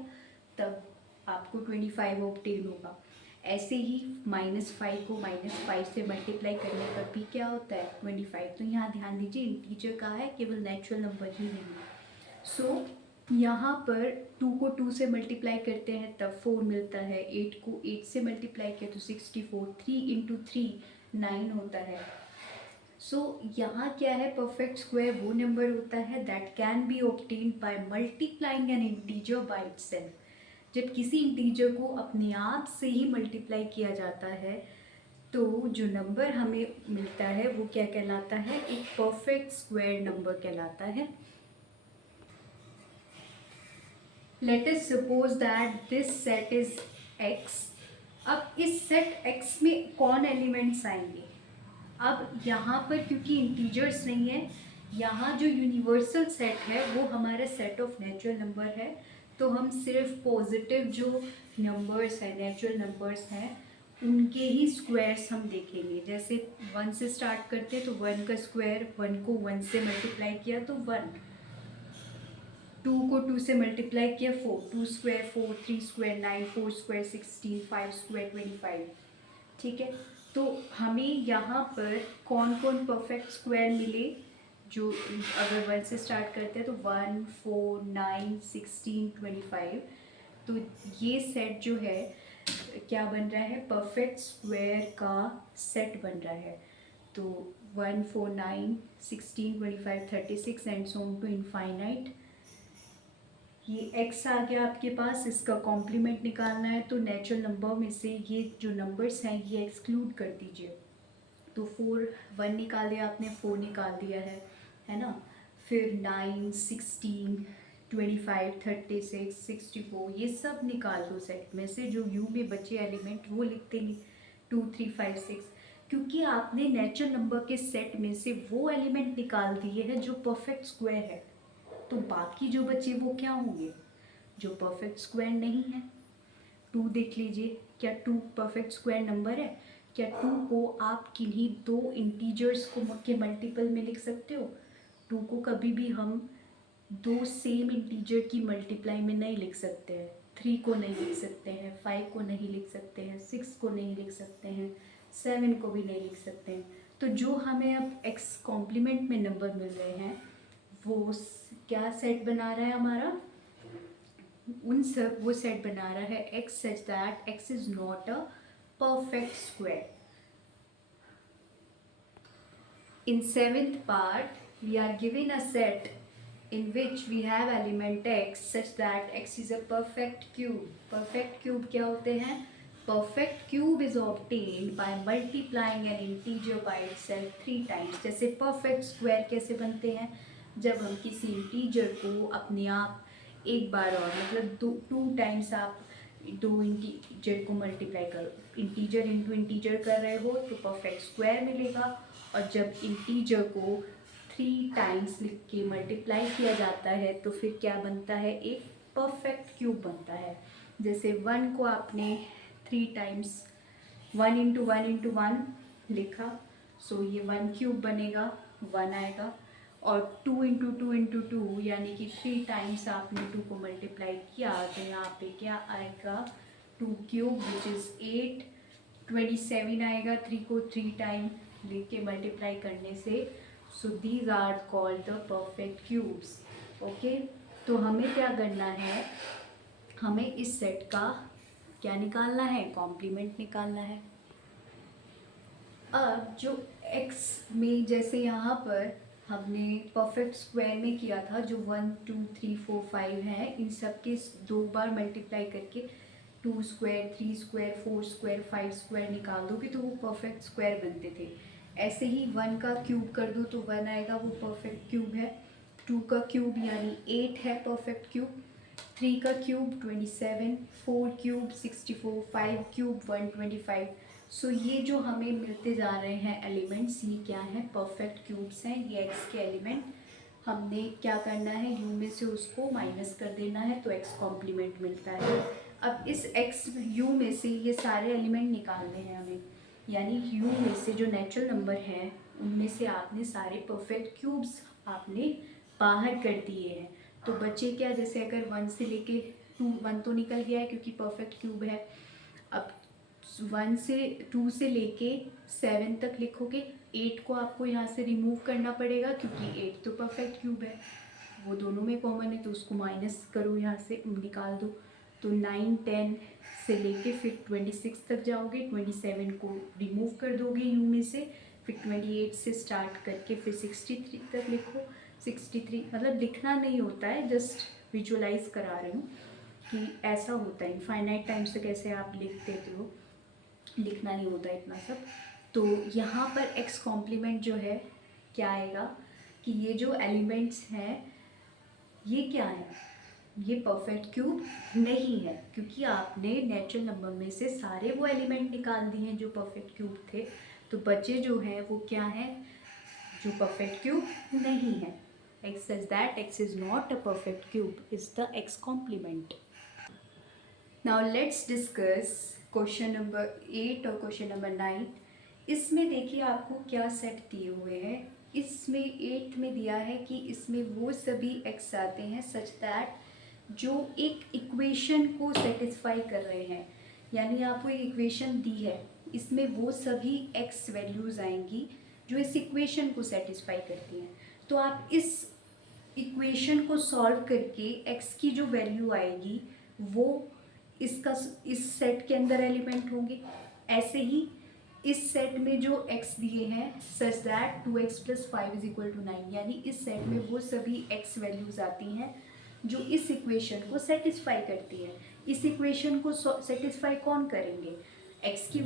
तब आपको 25 ऑब्टेन होगा। ऐसे ही -5 को -5 से मल्टीप्लाई करने पर भी क्या होता है 25। तो यहाँ ध्यान दीजिए इंटीजर कहाँ है, केवल नेचुरल नंबर ही नहीं है। सो यहाँ पर 2 को 2 से मल्टीप्लाई करते हैं तब 4 मिलता है, 8 को 8 से मल्टीप्लाई किया तो 64, 3 इंटू 3 9 होता है। सो यहाँ क्या है, परफेक्ट स्क्वायर वो नंबर होता है that can be obtained by multiplying N integer by itself. जब किसी इंटीजर को अपने आप से ही मल्टीप्लाई किया जाता है तो जो नंबर हमें मिलता है वो क्या कहलाता है, एक परफेक्ट स्क्वायर नंबर कहलाता है। Let us suppose that this set is x। अब इस सेट x में कौन एलिमेंट्स आएंगे, अब यहाँ पर क्योंकि इंटीजर्स नहीं है, यहाँ जो यूनिवर्सल सेट है वो हमारा सेट ऑफ नेचुरल नंबर है। तो हम सिर्फ पॉजिटिव जो नंबर्स हैं, नेचुरल नंबर्स हैं, उनके ही स्क्वायर्स हम देखेंगे। जैसे 1 से स्टार्ट करते हैं तो 1 का स्क्वायर, 1 को 1 से मल्टीप्लाई किया तो 1, 2 को 2 से मल्टीप्लाई किया 4, 2 स्क्वायर 4, 3 स्क्वायर 9, 4 स्क्वायर 16, 5 स्क्वायर 25। ठीक है, तो हमें यहाँ पर कौन कौन परफेक्ट स्क्वायर मिले, जो अगर 1 से स्टार्ट करते हैं तो 1, 4, 9, 16, 25। तो ये सेट जो है क्या बन रहा है, परफेक्ट स्क्वायर का सेट बन रहा है। तो 1, 4, 9, 16, 25, 36 and so on to infinite. ये x आ गया आपके पास, इसका कॉम्प्लीमेंट निकालना है तो नेचुरल नंबर में से ये जो नंबर्स हैं ये एक्सक्लूड कर दीजिए। तो 4, 1 निकाल दिया आपने, 4 निकाल दिया है ना। फिर 9, 16, 25, 36, 64 ये सब निकाल दो सेट में से, जो यू में बचे एलिमेंट वो लिख देंगे 2, 3, 5, 6, क्योंकि आपने नेचुरल नंबर के सेट में से वो एलिमेंट निकाल दिए हैं जो परफेक्ट स्क्वायर है। तो बाकी जो बचे वो क्या होंगे, जो परफेक्ट स्क्वायर नहीं है। 2 देख लीजिए, क्या 2 परफेक्ट स्क्वायर नंबर है? क्या 2 को आप किन्हीं दो इंटीजर्स को के मल्टीपल में लिख सकते हो? 2 को कभी भी हम दो सेम इंटीजर की मल्टीप्लाई में नहीं लिख सकते हैं। 3 को नहीं लिख सकते हैं, 5 को नहीं लिख सकते हैं, 6 को नहीं लिख सकते हैं, 7 को भी नहीं लिख सकते हैं। तो जो हमें अब x कॉम्प्लीमेंट में नंबर मिल रहे हैं वो क्या सेट बना रहा है हमारा, उन सब वो सेट बना रहा है x such that x is not a perfect square. In seventh part, we are given a set in which we have element x such that x is a perfect cube. Perfect cube क्या होते हैं? Perfect cube is obtained by multiplying an integer by itself 3 times. जैसे perfect square कैसे बनते हैं? जब हम किसी इंटीजर को अपने आप एक बार और मतलब 2 टाइम्स आप दो इंटीजर को मल्टीप्लाई करो, इंटीजर इंटू इंटीजर कर रहे हो तो परफेक्ट स्क्वायर मिलेगा। और जब इंटीजर को 3 टाइम्स लिख के मल्टीप्लाई किया जाता है तो फिर क्या बनता है, एक परफेक्ट क्यूब बनता है। जैसे 1 को आपने 3 टाइम्स 1 इंटू 1 इंटू 1 लिखा, सो ये 1 क्यूब बनेगा, 1 आएगा। और 2 इंटू 2 इंटू 2 यानी कि 3 टाइम्स आपने 2 को मल्टीप्लाई किया तो यहाँ पे क्या आएगा, 2 क्यूब विच इज़ 8, 27 आएगा 3 को 3 टाइम लेके मल्टीप्लाई करने से। So these are called the perfect cubes. Okay, तो हमें क्या करना है, हमें इस सेट का क्या निकालना है, कॉम्प्लीमेंट निकालना है। अब जो x में जैसे यहाँ पर हमने परफेक्ट स्क्वायर में किया था, जो 1, 2, 3, 4, 5 है, इन सब के 2 बार मल्टीप्लाई करके 2 स्क्वायर, 3 स्क्वायर, 4 स्क्वायर, 5 स्क्वायर निकाल दोगे तो वो परफेक्ट स्क्वायर बनते थे। ऐसे ही 1 का क्यूब कर दो तो 1 आएगा, वो परफेक्ट क्यूब है। 2 का क्यूब यानी 8 है परफेक्ट क्यूब। 3 का क्यूब 27, 4 क्यूब 64, 5 क्यूब 125। सो ये जो हमें मिलते जा रहे हैं एलिमेंट्स, ये क्या है, परफेक्ट क्यूब्स हैं। ये x के एलिमेंट, हमने क्या करना है, u में से उसको माइनस कर देना है तो x कॉम्प्लीमेंट मिलता है। अब इस x u में से ये सारे एलिमेंट निकालने हैं हमें, यानी u में से जो नेचुरल नंबर हैं उनमें से आपने सारे परफेक्ट क्यूब्स आपने बाहर कर दिए हैं। तो बचे क्या, जैसे अगर 1 से लेके 2, 1 तो निकल गया है क्योंकि परफेक्ट क्यूब है। अब 1 से 2 से लेके 7 तक लिखोगे। 8 को आपको यहाँ से रिमूव करना पड़ेगा क्योंकि 8 तो परफेक्ट क्यूब है, वो दोनों में कॉमन है, तो उसको माइनस करो, यहाँ से निकाल दो। तो 9 10 से लेके फिर 26 तक जाओगे, 27 को रिमूव कर दोगे यू में से, फिर 28 से स्टार्ट करके फिर 63 तक लिखो। 63 मतलब लिखना नहीं होता है, जस्ट विजुअलाइज करा रही हूँ कि ऐसा होता है। इनफाइनाइट टाइम से कैसे आप लिख देते हो, लिखना नहीं होता इतना सब। तो यहाँ पर एक्स कॉम्प्लीमेंट जो है क्या आएगा कि ये जो एलिमेंट्स हैं ये क्या है, ये परफेक्ट क्यूब नहीं है, क्योंकि आपने नेचुरल नंबर में से सारे वो एलिमेंट निकाल दिए हैं जो परफेक्ट क्यूब थे। तो बचे जो हैं वो क्या हैं, जो परफेक्ट क्यूब नहीं है। x says that x is not a perfect cube is the x complement. Now let's discuss question number 8 और क्वेश्चन नंबर 9। इसमें देखिए आपको क्या सेट दिए हुए हैं। इसमें 8 में दिया है कि इसमें वो सभी x आते हैं सच दैट जो एक इक्वेशन को सेटिस्फाई कर रहे हैं, यानी आपको एक इक्वेशन दी है, इसमें वो सभी x वैल्यूज़ आएंगी जो इस इक्वेशन को सेटिस्फाई करती हैं। तो आप इस इक्वेशन को सॉल्व करके x की जो वैल्यू आएगी वो इसका इस सेट के अंदर एलिमेंट होंगे। ऐसे ही इस सेट में जो x दिए हैं सच दैट 2x + 5 = 9, यानी इस सेट में वो सभी x वैल्यूज़ आती हैं जो इस इक्वेशन को सेटिस्फाई करती है। इस इक्वेशन को सेटिस्फाई कौन करेंगे, x की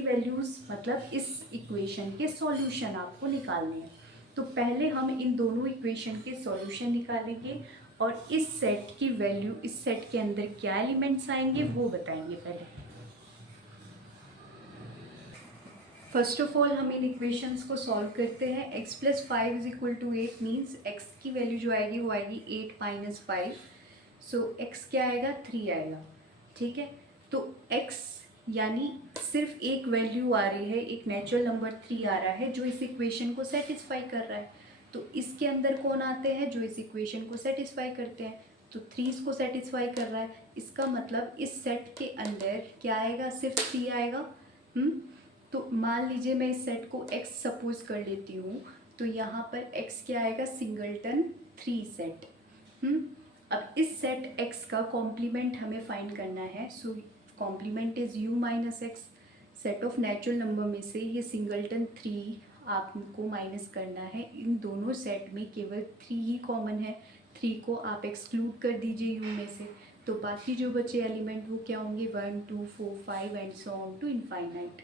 वैल्यूज़ मतलब इस इक्वेशन के सॉल्यूशन आपको निकालने हैं। तो पहले हम इन दोनों इक्वेशन के सॉल्यूशन निकालेंगे और इस सेट की वैल्यू, इस सेट के अंदर क्या एलिमेंट्स आएंगे वो बताएंगे पहले। फर्स्ट ऑफ ऑल हम इन इक्वेशंस को सॉल्व करते हैं। x + 5 = 8 मीन्स x की वैल्यू जो आएगी वो आएगी 8 - 5। सो x क्या आएगा, 3 आएगा। ठीक है, तो x यानी सिर्फ एक वैल्यू आ रही है, एक नेचुरल नंबर 3 आ रहा है जो इस इक्वेशन को सेटिस्फाई कर रहा है। तो इसके अंदर कौन आते हैं जो इस इक्वेशन को सेटिस्फाई करते हैं, तो 3 इसको सेटिस्फाई कर रहा है। इसका मतलब इस सेट के अंदर क्या आएगा, सिर्फ 3 आएगा। तो मान लीजिए मैं इस सेट को x सपोज कर लेती हूँ, तो यहाँ पर x क्या आएगा, सिंगलटन 3 सेट। अब इस सेट x का कॉम्प्लीमेंट हमें फाइंड करना है। So complement is u - x। Set of natural number में से ये सिंगलटन 3 आपको माइनस करना है। इन दोनों सेट में केवल 3 ही कॉमन है, 3 को आप एक्सक्लूड कर दीजिए u में से, तो बाकी जो बचे एलिमेंट वो क्या होंगे, 1 2 4 5 and so on to infinite.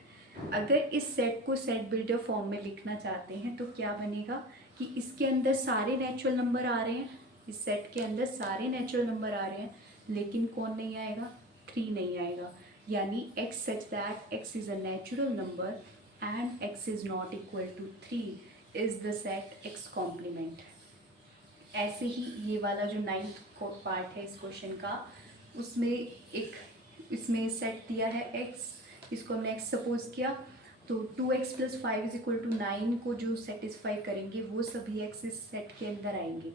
अगर इस सेट को सेट बिल्डर फॉर्म में लिखना चाहते हैं तो क्या बनेगा कि इसके अंदर सारे नेचुरल नंबर आ रहे हैं, इस सेट के अंदर सारे नेचुरल नंबर आ रहे हैं, लेकिन कौन नहीं आएगा, 3 नहीं आएगा। यानी x such that x is a natural number and x is not equal to 3 is the set x complement। ऐसे ही ये वाला जो 9th पार्ट है इस क्वेश्चन का, उसमें एक इसमें सेट दिया है x, इसको हमने x सपोज किया, तो 2x + 5 = 9 को जो सेटिस्फाई करेंगे वो सभी x इस सेट के अंदर आएंगे।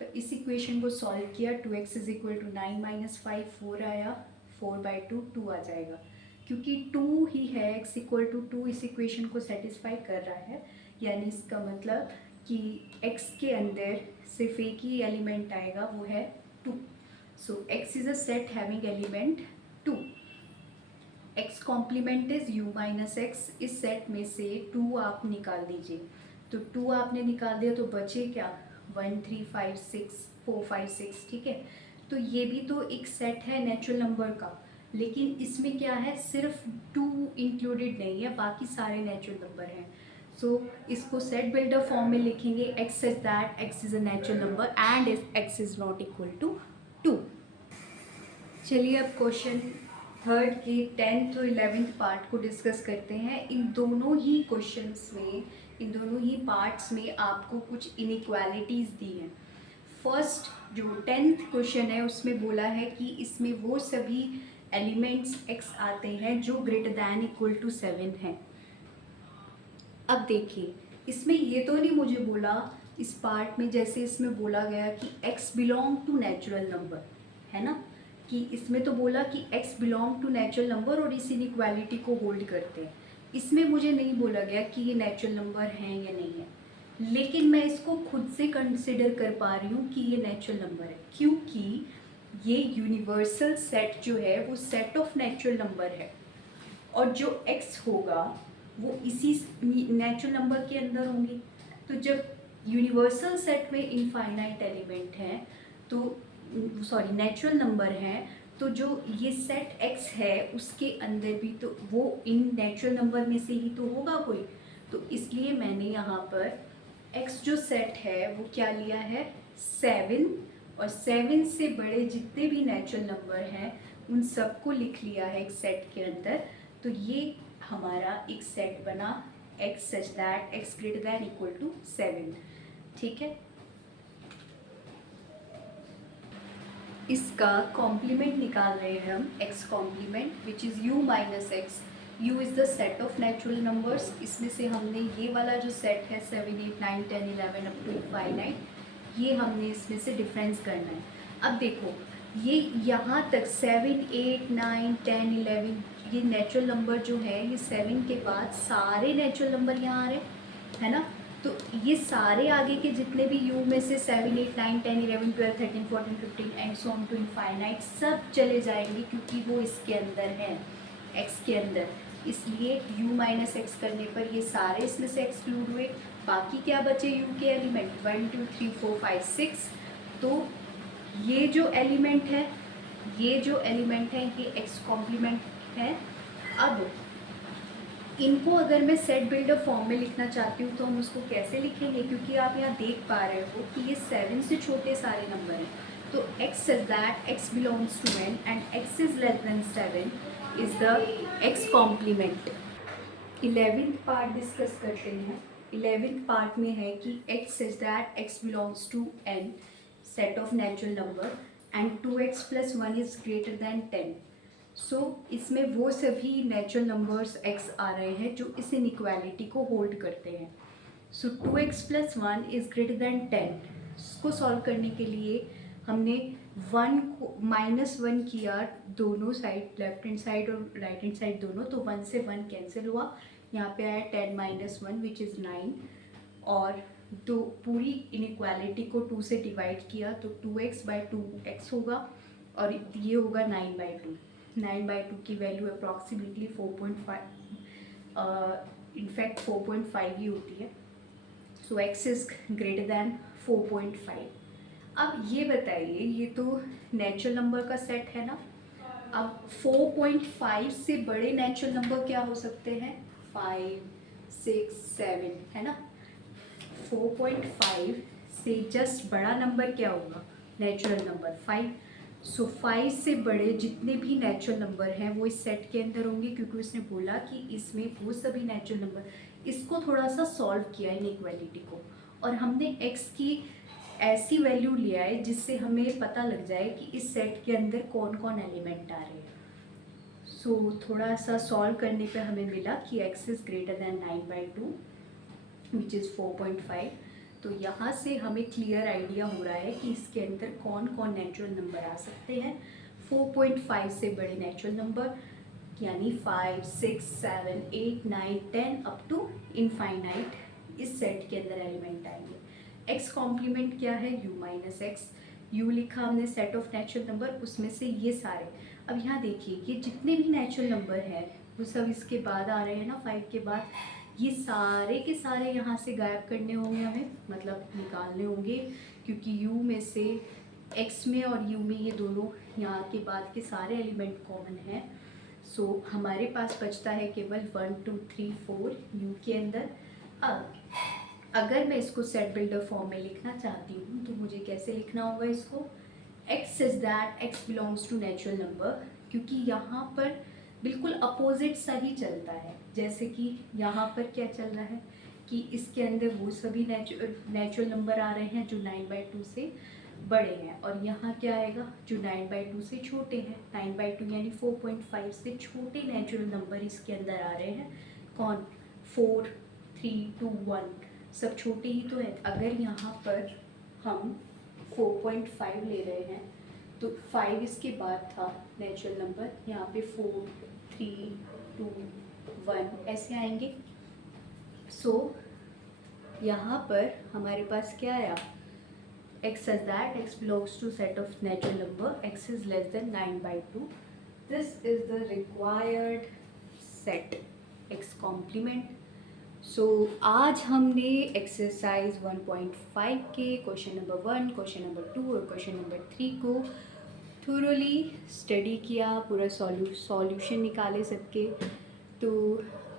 तो इस इक्वेशन को सॉल्व किया, 2x = 9 - 5 4 आया, 4/2 2 आ जाएगा। क्योंकि 2 ही है, x = 2 इस इक्वेशन को सेटिस्फाई कर रहा है, यानी इसका मतलब कि x के अंदर सिर्फ एक ही एलिमेंट आएगा, वो है 2। So x is a set having element 2। x complement is u - x। इस सेट में से 2 आप निकाल दीजिए, तो 2 आपने निकाल दिया तो बचे क्या, 1 3 5 6 4 5 6। ठीक है, तो ये भी तो एक सेट है नेचुरल नंबर का, लेकिन इसमें क्या है, सिर्फ 2 इंक्लूडेड नहीं है, बाकी सारे नेचुरल नंबर हैं। सो इसको सेट बिल्डर फॉर्म में लिखेंगे, x such that x is a natural number and x is not equal to 2। चलिए अब क्वेश्चन 3rd के 10th और 11th पार्ट को डिस्कस करते हैं। इन दोनों ही क्वेश्चंस में, इन दोनों ही पार्ट्स में आपको कुछ इनइक्वालिटीज़ दी हैं। फर्स्ट जो 10th क्वेश्चन है उसमें बोला है कि इसमें वो सभी एलिमेंट्स x आते हैं जो > 7 हैं। अब देखिए, इसमें ये तो नहीं मुझे बोला इस पार्ट में, जैसे इसमें बोला गया कि x belong to natural number, है ना, कि इसमें तो बोला कि x belong to natural number और इस इनइक्वालिटी को होल्ड करते हैं। इसमें मुझे नहीं बोला गया कि ये नेचुरल नंबर हैं या नहीं है, लेकिन मैं इसको खुद से कंसिडर कर पा रही हूँ कि ये नेचुरल नंबर है, क्योंकि ये यूनिवर्सल सेट जो है वो सेट ऑफ नेचुरल नंबर है, और जो x होगा वो इसी नेचुरल नंबर के अंदर होंगे। तो जब यूनिवर्सल सेट में इनफाइनाइट एलिमेंट हैं, तो सॉरी नेचुरल नंबर हैं, तो जो ये सेट x है उसके अंदर भी तो वो इन नेचुरल नंबर में से ही तो होगा कोई। तो इसलिए मैंने यहाँ पर x जो सेट है वो क्या लिया है, 7, और 7 से बड़े जितने भी नेचुरल नंबर हैं उन सबको लिख लिया है एक सेट के अंदर। तो ये हमारा एक सेट बना x such that x greater than equal to 7। ठीक है, इसका कॉम्प्लीमेंट निकाल रहे हैं हम, x complement which is u minus x. u is the set of natural numbers. इसमें से हमने ये वाला जो सेट है 7, 8, 9, 10, 11 अप टू इनफाइनाइट, ये हमने इसमें से डिफरेंस करना है। अब देखो ये यहाँ तक 7, 8, 9, 10, 11 ये नेचुरल नंबर जो है, ये 7 के बाद सारे नेचुरल नंबर यहाँ आ रहे हैं, है ना। तो ये सारे आगे के जितने भी u में से 7, 8, 9, 10, 11, 12, 13, 14, 15 and so on to infinite सब चले जाएंगे, क्योंकि वो इसके अंदर हैं, x के अंदर। इसलिए u माइनस एक्स करने पर ये सारे इसमें से एक्सक्लूड हुए। बाकी क्या बचे u के एलिमेंट 1, 2, 3, 4, 5, 6। तो ये जो एलिमेंट है, ये जो एलिमेंट है ये x कॉम्प्लीमेंट है। अब इनको अगर मैं सेट बिल्डर फॉर्म में लिखना चाहती हूँ तो हम उसको कैसे लिखेंगे, क्योंकि आप यहाँ देख पा रहे हो कि ये 7 से छोटे सारे नंबर हैं। तो x such that x belongs to n and x is less than 7 is the x complement. 11th part discuss करते हैं। 11th पार्ट में है कि x such that x belongs to n set of natural number and 2x plus 1 is greater than 10। So इसमें वो सभी natural numbers x आ रहे हैं जो इस इनइक्वालिटी को होल्ड करते हैं। सो 2x plus 1 is greater than 10। इसको सॉल्व करने के लिए हमने 1 को -1 किया दोनों साइड, लेफ्ट हैंड साइड और राइट हैंड साइड दोनों, तो 1 से 1 कैंसिल हुआ, यहाँ पे आया 10 - 1 विच इज़ 9, और तो पूरी इनइक्वालिटी को 2 से डिवाइड किया तो 2x/2x होगा, और ये होगा 9/2। 9/2 की वैल्यू अप्रॉक्सीमेटली 4.5, इनफैक्ट 4.5 ही होती है। सो x इज़ ग्रेटर दैन 4.5। अब ये बताइए, ये तो नेचुरल नंबर का सेट है ना। अब 4.5 से बड़े नेचुरल नंबर क्या हो सकते हैं, 5, 6, 7, है ना। 4.5 से जस्ट बड़ा नंबर क्या होगा, नेचुरल नंबर 5। सो 5 से बड़े जितने भी नेचुरल नंबर हैं वो इस सेट के अंदर होंगे, क्योंकि उसने बोला कि इसमें वो सभी नेचुरल नंबर। इसको थोड़ा सा सॉल्व किया इनइक्वालिटी को, और हमने x की ऐसी वैल्यू लिया है जिससे हमें पता लग जाए कि इस सेट के अंदर कौन कौन एलिमेंट आ रहे हैं। सो थोड़ा सा सॉल्व करने पे हमें मिला कि x is greater than 9/2 which is 4.5। तो यहाँ से हमें क्लियर आइडिया हो रहा है कि इसके अंदर कौन कौन नेचुरल नंबर आ सकते हैं। 4.5 से बड़े नेचुरल नंबर यानी 5, 6, 7, 8, 9, 10 अप टू इनफाइनाइट इस सेट के अंदर एलिमेंट आएंगे। x कॉम्प्लीमेंट क्या है, u माइनस एक्स। u लिखा हमने सेट ऑफ नेचुरल नंबर, उसमें से ये सारे। अब यहाँ देखिए ये जितने भी नेचुरल नंबर हैं वो सब इसके बाद आ रहे हैं ना, 5 के बाद। ये सारे के सारे यहाँ से गायब करने होंगे हमें, मतलब निकालने होंगे, क्योंकि u में से x में और u में ये दोनों यहाँ के बाद के सारे एलिमेंट कॉमन हैं। सो हमारे पास बचता है केवल 1, 2, 3, 4 u के अंदर। अब अगर मैं इसको सेट बिल्डर फॉर्म में लिखना चाहती हूँ तो मुझे कैसे लिखना होगा इसको, x is that x belongs to natural number, क्योंकि यहाँ पर बिल्कुल अपोजिट सा ही चलता है। जैसे कि यहाँ पर क्या चल रहा है कि इसके अंदर वो सभी नेचुरल नंबर आ रहे हैं जो 9/2 से बड़े हैं, और यहाँ क्या आएगा जो 9/2 से छोटे हैं। 9/2 यानी 4.5 से छोटे नेचुरल नंबर इसके अंदर आ रहे हैं। कौन, 4, 3, 2, 1 सब छोटे ही तो हैं। अगर यहाँ पर हम 4.5 ले रहे हैं तो 5 इसके बाद था नेचुरल नंबर, यहाँ पे 4, 3, 2, 1 ऐसे आएंगे। सो यहाँ पर हमारे पास क्या आया, x says that x belongs to set of natural number, x is less than 9/2. This is the required set, x complement. सो आज हमने एक्सरसाइज 1.5 के क्वेश्चन नंबर 1, क्वेश्चन नंबर 2 और क्वेश्चन नंबर 3 को थोरोली स्टडी किया, पूरा सॉल्यूशन निकाले सबके। तो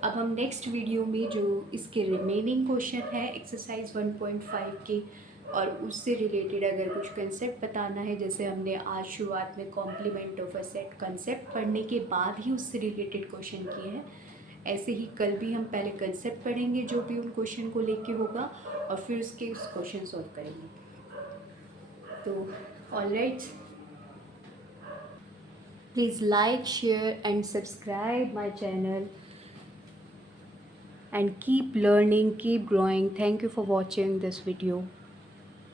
अब हम नेक्स्ट वीडियो में जो इसके रिमेनिंग क्वेश्चन है एक्सरसाइज 1.5 के और उससे रिलेटेड अगर कुछ कंसेप्ट बताना है, जैसे हमने आज शुरुआत में complement of a set concept पढ़ने के बाद ही उससे रिलेटेड क्वेश्चन किए हैं, ऐसे ही कल भी हम पहले कंसेप्ट पढ़ेंगे जो भी उन क्वेश्चन को लेके होगा और फिर उसके क्वेश्चन सॉल्व करेंगे। तो alright, please like, share and subscribe my channel and keep learning, keep growing. Thank you for watching this video.